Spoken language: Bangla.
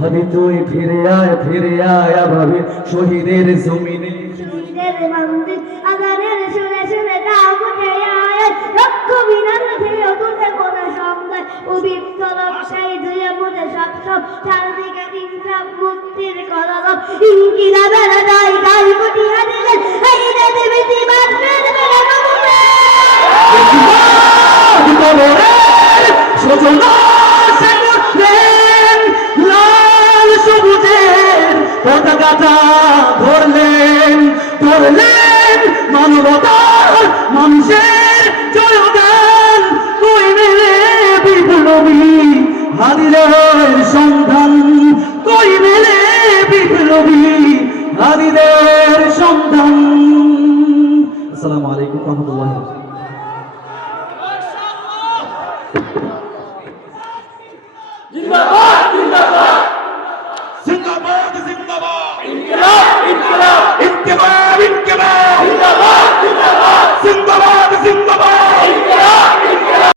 হাদি তুই ফিরে আয় ফিরে আয় আভাবে। শহীদের জমিনে শহীদের মন্দির আজানের শুনে শুনে দাও উঠে আয়। লক্ষ বিনাশ থেকেও তুলে কোনো সন্ধ্যায় পবিত্র লক্ষ্যাই ধুয়ে মুছে সব সব চারদিকে ইনসাফ মুক্তির কলরব। ইনকিলাবের দায় গাই কোটি হাদিলে এই দেবে বেশি মারবেন বেড়ে নমুনে সজনা পতাকাটা ধরলেন ধরলেন মানবতার মানুষের জয়গান। কই মেলে বিপ্লবী হাদিদের সন্ধান। কই মেলে বিপ্লবী হাদিদের সন্ধান। আসসালামু আলাইকুম রহমতুল্লাহ। ইনকিলাব ইনকিলাব ইনকিলাব ইনকিলাব জিন্দাবাদ জিন্দাবাদ